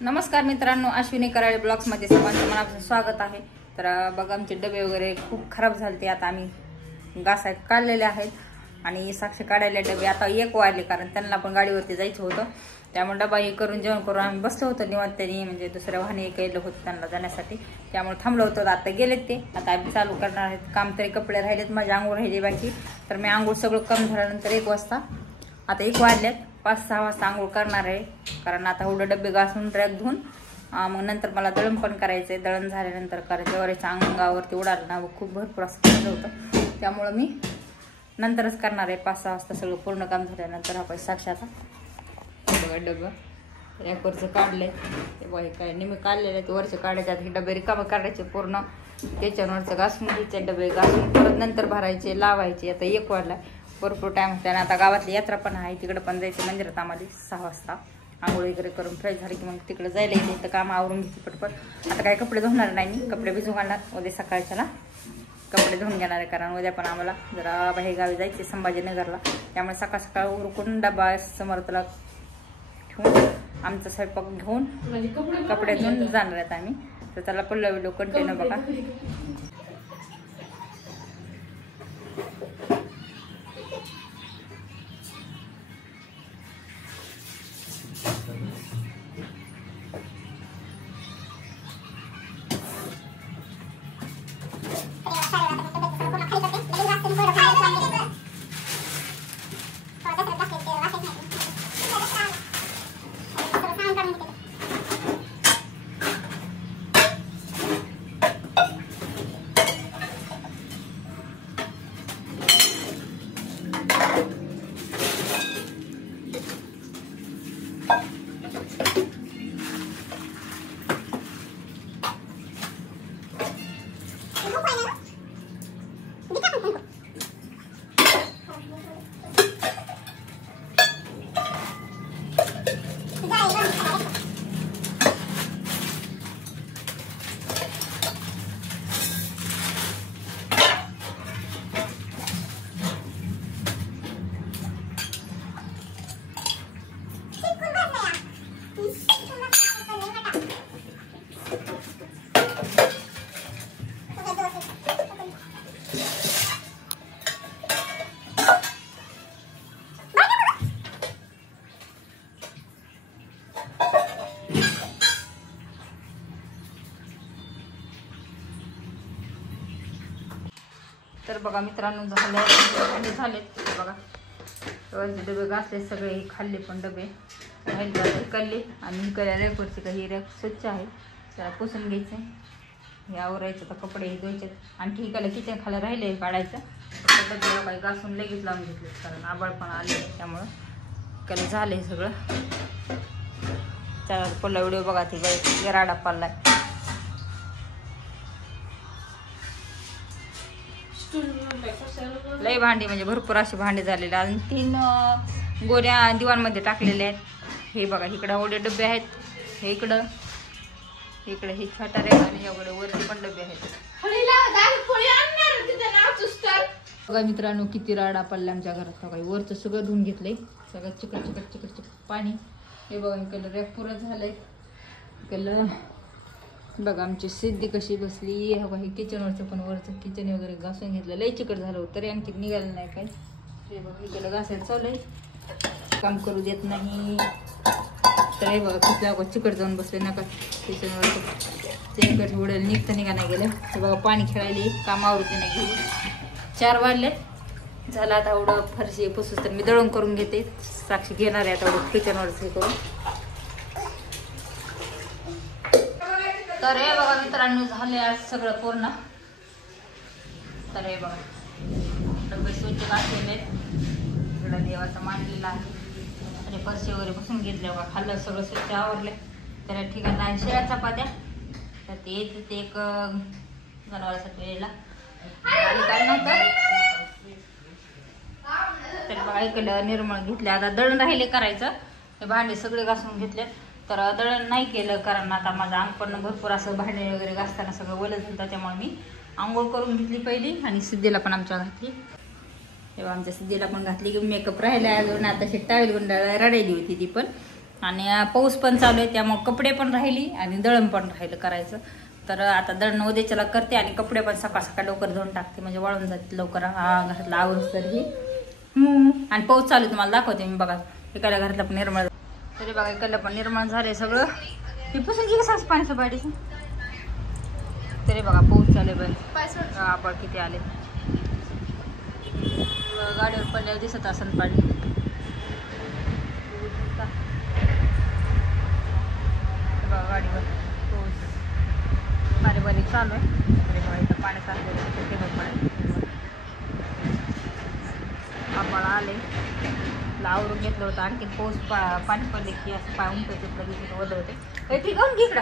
नमस्कार मित्रांनो, अश्विनी कराळे ब्लॉग्समध्ये सर्वांचं मनापासून स्वागत आहे। तर बघा आमचे डबे वगैरे खूप खराब झाले, आता आम्ही घासाय काढलेले आहेत आणि साक्षी काढायला डबे आता 1 वाजले, कारण त्यांना पण गाडीवरती जायचं होतं। त्यामुळे डबा हे करून जेवण करून आम्ही बसलो होतो निवांतपणे, म्हणजे दुसऱ्या वाहने केलं होतं त्यांना जाण्यासाठी, त्यामुळे थांबलो होतो। आता गेलेत ते, आता आम्ही चालू करणार आहेत काम। तरी कपडे राहिलेत, माझी आंघोळ राहिली बाकी, तर मी आंघोळ सगळं कम झाल्यानंतर 1 वाजता, आता 1 वाजल्यात, 5-6 वाजता आंघोळ करणार आहे। कारण आता एवढे डबे घासून रॅक धुवून मग नंतर मला दळण पण करायचंय। दळण झाल्यानंतर कारण ज्वारीच्या अंगावरती उडालं ना, खूप भरपूर असं केलं होतं, त्यामुळे मी नंतरच करणार आहे। 5-6 वाजता सगळं पूर्ण काम झाल्यानंतर आपण साक्षाचा बघा डबं रॅकवरचं काढलंय, ते बघा काय निम्मे काढलेले ते वरचे काढायचे, हे डबे रिकामं काढायचे पूर्ण, त्याच्यावरचं घासून घ्यायचे डबे, घासून परत नंतर भरायचे लावायचे। आता 1 वाजला, भरपूर टाइम होता ना। आता गावातली यात्रा पण आहे, तिकडे पण जायचं मंदिरात आम्हाला 6 वाजता। आंघोळ वगैरे करून फ्रेश झाली की मग तिकडे जायला येते, तर काम आवरून घ्यायची पटपट। आता काही कपडे धुणार नाही मी, कपडे भिजू घालणार, उद्या सकाळच्याला कपडे धुवून घेणार आहे, कारण उद्या पण आम्हाला जरा बाहेर गावी जायचे संभाजीनगरला, त्यामुळे सकाळ सकाळ उरकून डबा समर्थला ठेवून आमचा स्वयंपाक घेऊन कपडे धुवून जाणार आहेत आम्ही। तर त्याला पुढला व्हिडिओ कंटिन्यू बघा। तर बघा मित्रांनो, झालेत बघा, डबे घासले सगळे, खाल्ले पण डबे कल्ले, आणि रॅकवरचे काही रॅक स्वच्छ आहे, त्याला पुसून घ्यायचे, हे आवरायचं, तर कपडे हे धुवायचे, आणि ठिकाला किचन खाली राहिले काढायचं, डब्याला काही घासून लगेच लावून घेतले, कारण आबाळ पण आले, त्यामुळं त्याला झाले सगळं। त्याला पहिला व्हिडिओ बघा, ते गराडा पाडलाय, लय भांडी, म्हणजे भरपूर असे भांडे झालेले, अजून 3 गोऱ्या दिवाणमध्ये टाकलेले आहेत। हे बघा इकडं एवढे डबे आहेत, हे इकडं हे छोटा रे, आणि एवढे वरती पण डबे आहेत। बघा मित्रांनो, किती राडा पडला आमच्या घरात, बघा वरचं सगळं धुवून घेतलंय, सगळं चिकट पाणी। हे बघा कलर रॅक पुरं झालंय कलर। बघा आमची सिद्धी कशी बसली, हे बघा हे किचनवरचं पण वरचं किचन वगैरे घासून घेतलं, लय चिकट झालं होतं, तरी आणखी निघालं नाही काय। हे बघा इकडं घासायला चाललंय, काम करू देत नाही, तर हे बघा कुठल्या चिकट जाऊन बसले नका किचनवरचं, चिकट उडेल निघता नाही गेलं। हे बघा पाणी खेळायला काम आवडते नाही गेली। 4 वाजले झालं, आता एवढं फरशी पुसूस तर मी दळण करून घेते, साक्षी घेणार आहे आता एवढं किचनवरच हे करून। तर हे बघा मित्रांनो, झाले आज सगळं पूर्ण। तर हे बघा डबे स्वच्छ घासलेले, इकडं देवाचा मांडलेला आहे, आणि फरशी वगैरे पुसून घेतले बघा, खाल्लं सगळं स्वच्छ आवरले। त्याला ठिकाण आहे शेळ्या चपात्या, तर ते येते ते एक जनावरासाठी यायला आणि काय नव्हतं, तर बघा इकडं निर्मळ घेतले। आता दळण राहिले करायचं, हे भांडे सगळे घासून घेतले, तर दळण नाही केलं, कारण आता माझं अंग पण भरपूर असं भांडे वगैरे घासताना सगळं ओलं झालं, त्याच्यामुळे मी आंघोळ करून घेतली पहिली, आणि सिद्धीला पण आमच्या घातली। तेव्हा आमच्या सिद्धीला पण घातली की मेकअप राहिला अजून, आता टावेल गुंडाळा रडायली होती ती पण, आणि पाऊस पण चालू आहे, त्यामुळे कपडे पण राहिली आणि दळण पण राहिलं करायचं. तर आता दळण उद्याच्याला करते आणि कपडे पण सकाळ सकाळ लवकर धुवून टाकते, म्हणजे वळून जाते लवकर घरातला आवरूस तरी. आणि पाऊस चालू तुम्हाला दाखवते मी. बघा एकाला घरातलं पण निर्मळ, तरी बघा इकडलं पण निर्माण झालंय सगळं. ती पुसून घे सास पाण्याचं बाडीचं. तरी बघा पाऊस चालू आहे, आपण किती आले. गाडीवर पडल्यावर दिसत असेल पाणी. बघा गाडीवर पाऊस बारीक बारीक चालू आहे. तरी बघा इथं पाणी साचलेलं आम्हाला आले. आवरून घेतलं होतं, आणखी पाऊस पाणी पडले की असं पाय उमटत वदळते. ठीक आहे इकडं